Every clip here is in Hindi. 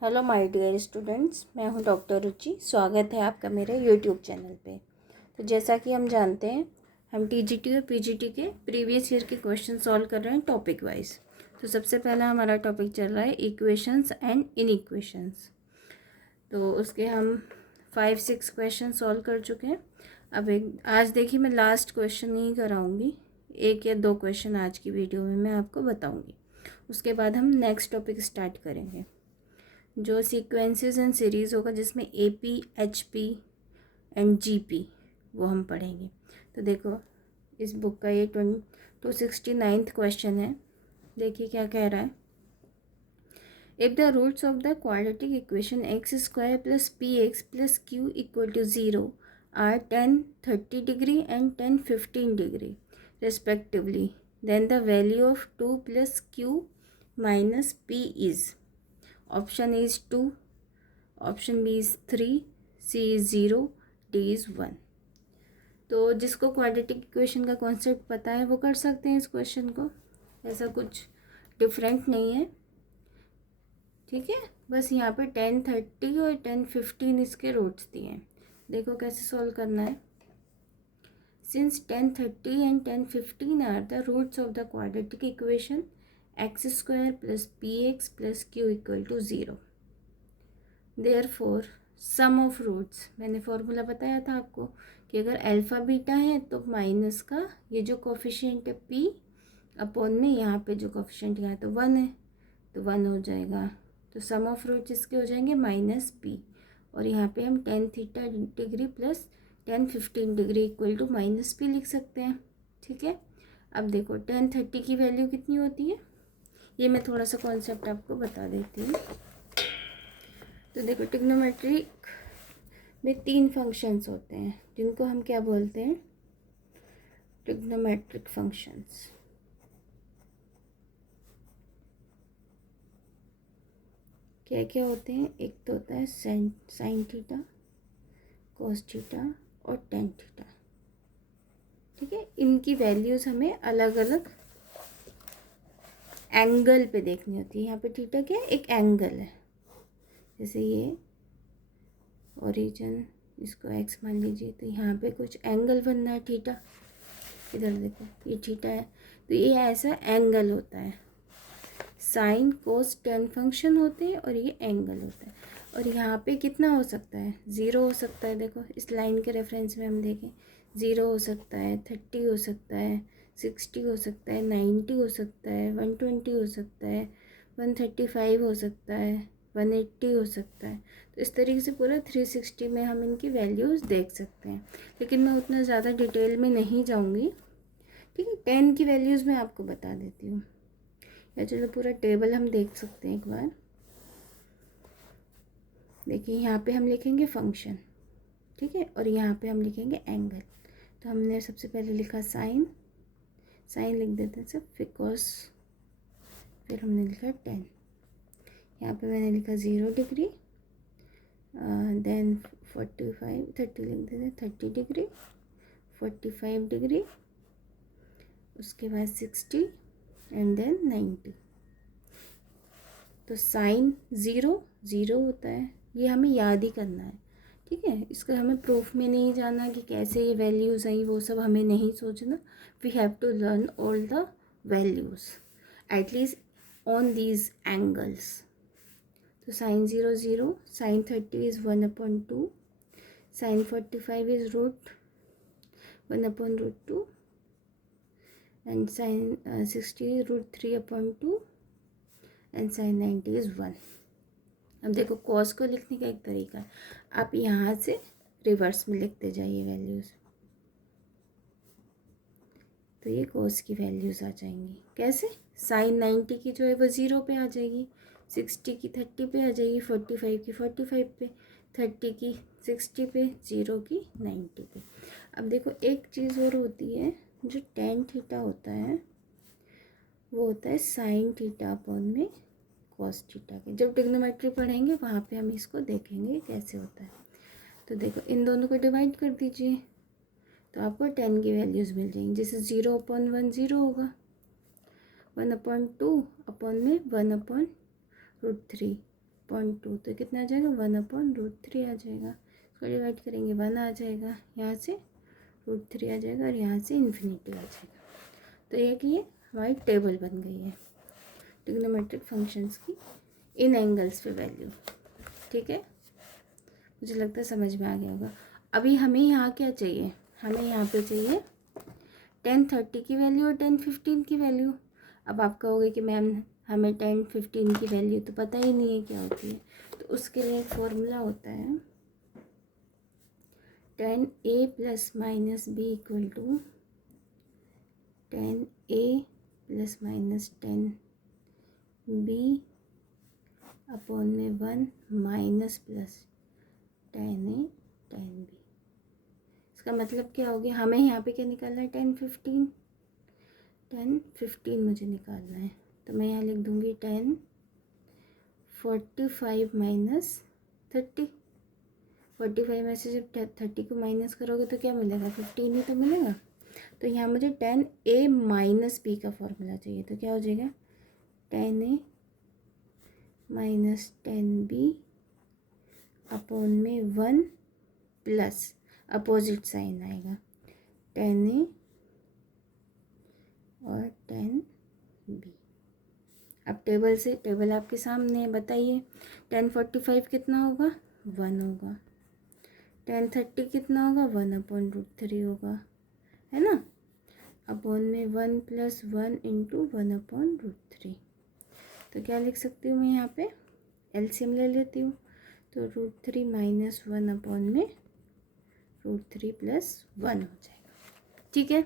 हेलो माय डियर स्टूडेंट्स, मैं हूं डॉक्टर रुचि। स्वागत है आपका मेरे यूट्यूब चैनल पे। तो जैसा कि हम जानते हैं, हम टीजीटी और पीजीटी के प्रीवियस ईयर के क्वेश्चन सॉल्व कर रहे हैं टॉपिक वाइज। तो सबसे पहला हमारा टॉपिक चल रहा है इक्वेशंस एंड इनइक्वेशंस। तो उसके हम 5-6 क्वेश्चन सॉल्व कर चुके हैं। अब आज देखिए, मैं लास्ट क्वेश्चन नहीं कराऊँगी, 1 या 2 क्वेश्चन आज की वीडियो में मैं आपको बताऊँगी। उसके बाद हम नेक्स्ट टॉपिक स्टार्ट करेंगे, जो सीक्वेंसेस एंड सीरीज़ होगा, जिसमें एपी, एचपी एंड जीपी वो हम पढ़ेंगे। तो देखो, इस बुक का ये 269th क्वेश्चन है। देखिए क्या कह रहा है। If the roots of the quadratic equation x square plus p x plus q equal to 0 are 10 30 degree and 10 15 degree respectively, then the value of 2 plus q minus p is option A is 2, option B is 3, C is 0, D is 1। तो जिसको क्वाड्रेटिक इक्वेशन का कॉन्सेप्ट पता है वो कर सकते हैं इस क्वेश्चन को। ऐसा कुछ डिफरेंट नहीं है, ठीक है। बस यहाँ पे 10 30 और 10 15 इसके रूट्स दिए हैं। देखो कैसे सॉल्व करना है। Since 10 30 and 10 15 are the roots of the quadratic equation x square plus px plus q equal to 0, therefore sum of roots, मैंने फॉर्मूला बताया था आपको कि अगर अल्फ़ा बीटा है तो माइनस का ये जो कोफिशिएंट है p अपॉन में यहाँ पे जो कोफिशिएंट यहाँ तो 1 है तो 1 हो जाएगा। तो सम ऑफ रूट्स इसके हो जाएंगे माइनस p, और यहाँ पे हम 10 theta degree plus 10 15 degree equal to minus p लिख सकते हैं, ठीक है। अब देखो 10 30 की वैल्यू कितनी होती है, ये मैं थोड़ा सा कॉन्सेप्ट आपको बता देती हूँ। तो देखो, ट्रिग्नोमेट्रिक में 3 फंक्शंस होते हैं जिनको हम क्या बोलते हैं, ट्रिग्नोमेट्रिक फंक्शंस। क्या क्या होते हैं, एक तो होता है साइन थीटा, कोस थीटा और टेन थीटा, ठीक है। इनकी वैल्यूज़ हमें अलग अलग एंगल पे देखनी होती है। यहाँ पे थीटा क्या है, एक एंगल है। जैसे ये ओरिजिन, इसको एक्स मान लीजिए, तो यहाँ पे कुछ एंगल बनना है थीटा। इधर देखो, ये थीटा है तो ये ऐसा एंगल होता है। साइन कोस टेन फंक्शन होते हैं और ये एंगल होता है। और यहाँ पे कितना हो सकता है, 0 हो सकता है। देखो इस लाइन के रेफरेंस में हम देखें, 0 हो सकता है, 30 हो सकता है, 60 हो सकता है, 90 हो सकता है, 120 हो सकता है, 135 हो सकता है, 180 हो सकता है। तो इस तरीके से पूरा 360 में हम इनकी वैल्यूज़ देख सकते हैं। लेकिन मैं उतना ज़्यादा डिटेल में नहीं जाऊँगी, ठीक है। 10 की वैल्यूज़ मैं आपको बता देती हूँ, या चलो पूरा टेबल हम देख सकते हैं एक बार। देखिए यहाँ पे हम लिखेंगे फंक्शन, ठीक है, और यहाँ पे हम लिखेंगे एंगल। तो हमने सबसे पहले लिखा साइन, साइन लिख देते हैं सब, फिर कोस, फिर हमने लिखा 10। यहाँ पे मैंने लिखा 0 डिग्री, देन 45 30 लिख देते हैं, 30 डिग्री, 45 डिग्री, उसके बाद 60 एंड देन 90। तो साइन 0 0 होता है, ये हमें याद ही करना है, ठीक है। इसका हमें प्रूफ में नहीं जाना कि कैसे ये वैल्यूज़ आई, वो सब हमें नहीं सोचना। We have to learn all the values at least on these angles. तो sine 0 0, sine 30 is 1/2, sine 45 is root 1/√2 and sine 60 root 3/2 and sine 90 is 1। अब देखो, कॉस को लिखने का एक तरीका है, आप यहाँ से रिवर्स में लिखते जाइए वैल्यूज़, तो ये कॉस की वैल्यूज़ आ जाएंगी। कैसे, साइन 90 की जो है वो 0 पे आ जाएगी, 60 की 30 पे आ जाएगी, 45 की 45 पे, 30 की 60 पे, 0 की 90 पे। अब देखो एक चीज़ और होती है, जो टेन थीटा होता है वो होता है साइन थीटा अपॉन में कॉस थीटा के। जब ट्रिग्नोमेट्री पढ़ेंगे वहाँ पे हम इसको देखेंगे कैसे होता है। तो देखो, इन दोनों को डिवाइड कर दीजिए तो आपको 10 की वैल्यूज़ मिल जाएंगी। जैसे 0/1 0 होगा, 1/2 अपॉन में 1/√3, 0.2, तो कितना आ जाएगा 1/√3 आ जाएगा। इसको डिवाइड करेंगे 1 आ जाएगा, यहाँ से √3 आ जाएगा और यहाँ से इन्फिनिटी आ जाएगा। तो ये हमारी टेबल बन गई है ट्रिग्नोमेट्रिक फंक्शंस की इन एंगल्स पे वैल्यू। ठीक है, मुझे लगता है समझ में आ गया होगा। अभी हमें यहाँ क्या चाहिए, हमें यहाँ पे चाहिए tan 30 की वैल्यू और tan 15 की वैल्यू। अब आप कहोगे कि मैम हमें tan 15 की वैल्यू तो पता ही नहीं है क्या होती है, तो उसके लिए एक फॉर्मूला होता है tan a plus minus b equal to tan a plus minus tan b upon में 1 minus plus tan a tan b। इसका मतलब क्या हो गया, हमें यहाँ पे क्या निकालना है tan 15 मुझे निकालना है। तो मैं यहाँ लिख दूँगी tan 45 माइनस 30। 45 में से जब 30 को माइनस करोगे तो क्या मिलेगा, 15 ही तो मिलेगा। तो यहाँ मुझे tan a माइनस बी का फॉर्मूला चाहिए, तो क्या हो जाएगा tan a minus tan b upon में 1 प्लस अपोजिट साइन आएगा tan a और tan b। अब टेबल आपके सामने है, बताइए tan 45 कितना होगा 1 होगा, tan 30 कितना होगा 1/√3 होगा, है ना। अपॉन में 1 प्लस 1 इंटू 1/√3। तो क्या लिख सकती हूँ मैं यहाँ पे, एलसीएम ले लेती हूँ, तो √3 माइनस 1 अपॉन में √3 प्लस 1 हो जाएगा। ठीक है,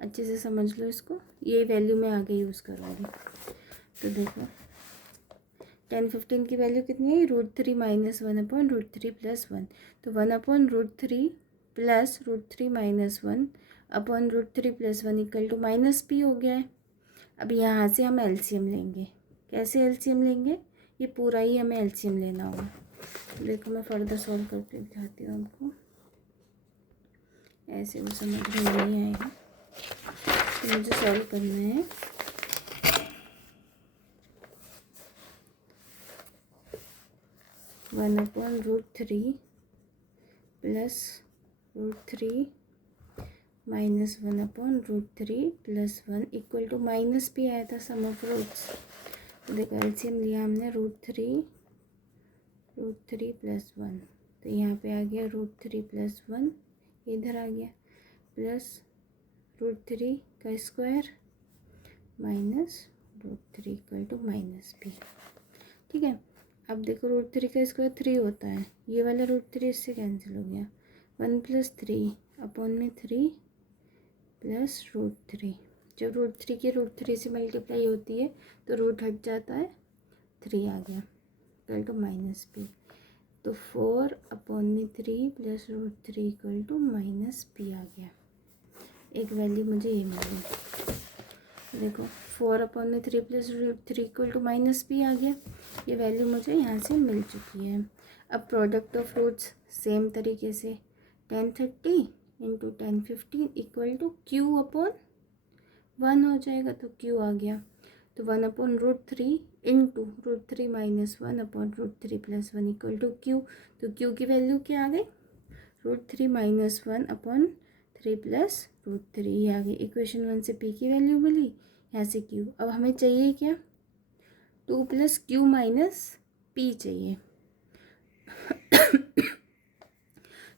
अच्छे से समझ लो इसको, ये वैल्यू मैं आगे यूज़ करूँगी। तो देखो tan 15 की वैल्यू कितनी है, √3 माइनस 1/√3 प्लस 1। तो 1/√3 plus √3 minus 1 upon √3 plus 1 equal to minus p हो गया है। अब यहाँ से हम एलसीएम लेंगे, कैसे एलसीएम लेंगे, ये पूरा ही हमें एलसीएम लेना होगा। देखो मैं फर्दर सॉल्व करके दिखाती हूँ आपको, ऐसे वो समझ में नहीं आएगा। तो मुझे सॉल्व करना है 1/√3 plus √3 minus 1/√3 plus 1 equal to minus भी आया था सम ऑफ रूट्स। तो देखो एलसीएम लिया हमने √3 प्लस 1, तो यहाँ पे आ गया √3 प्लस 1, इधर आ गया प्लस √3 का square minus √3 equal to minus b. ठीक है, अब देखो √3 का स्क्वायर 3 होता है, ये वाला √3 इससे कैंसिल हो गया, 1 प्लस 3 अपॉन में 3 प्लस √3। जब √3 की √3 से मल्टीप्लाई होती है तो रूट हट जाता है, 3 आ गया इक्वल टू माइनस बी। तो 4 अपॉन में 3 plus √3 equal to minus b आ गया। एक वैल्यू मुझे ये मिली, देखो 4 अपॉन में 3 plus √3 equal to minus b आ गया। ये वैल्यू मुझे यहाँ से मिल चुकी है। अब प्रोडक्ट ऑफ रूट्स सेम तरीके से tan 30 into tan 15 equal to q upon 1 हो जाएगा, तो क्यू आ गया। तो 1/√3 into √3 minus 1/√3 plus 1 equal to q. तो क्यू की वैल्यू क्या आ गई, √3 माइनस 1/3 प्लस √3, ये आ गई। इक्वेशन 1 से पी की वैल्यू मिली, यहाँ से क्यू। अब हमें चाहिए क्या, 2 प्लस क्यू माइनस पी चाहिए।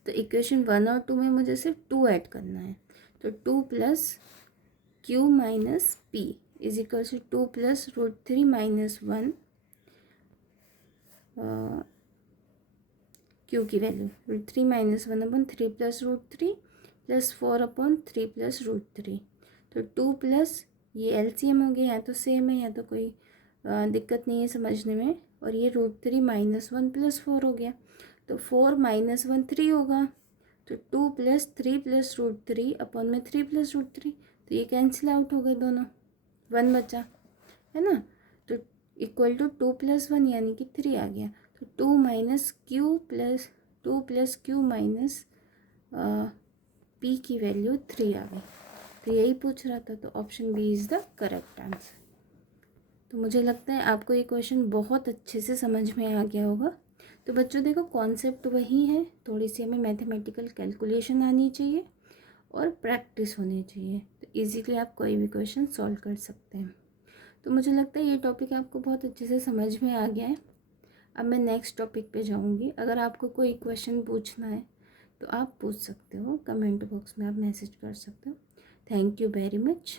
तो इक्वेशन 1 और 2 में मुझे सिर्फ 2 ऐड करना है, तो 2 plus q minus p is equal to 2 plus √3 minus 1 q की value √3 minus 1/3 plus √3 plus 4/3 plus √3। तो 2 प्लस ये एलसीएम हो गया, या तो सेम है या तो कोई दिक्कत नहीं है समझने में। और ये √3 माइनस 1 प्लस 4 हो गया, तो 4 माइनस 1 3 होगा। तो 2 प्लस 3 प्लस √3 अपॉन में 3 प्लस √3, तो ये कैंसिल आउट हो गए दोनों, 1 बचा, है ना। तो इक्वल टू 2 प्लस 1 यानी कि 3 आ गया। तो 2 प्लस क्यू माइनस पी की वैल्यू 3 आ गई। तो यही पूछ रहा था, तो option B is the correct answer. तो मुझे लगता है आपको ये क्वेश्चन बहुत अच्छे से समझ में आ गया होगा। तो बच्चों देखो, कॉन्सेप्ट वही है, थोड़ी सी हमें मैथमेटिकल कैलकुलेशन आनी चाहिए और प्रैक्टिस होनी चाहिए, तो इजीली आप कोई भी क्वेश्चन सॉल्व कर सकते हैं। तो मुझे लगता है ये टॉपिक आपको बहुत अच्छे से समझ में आ गया है। अब मैं नेक्स्ट टॉपिक पे जाऊंगी। अगर आपको कोई क्वेश्चन पूछना है तो आप पूछ सकते हो, कमेंट बॉक्स में आप मैसेज कर सकते हो। Thank you very much.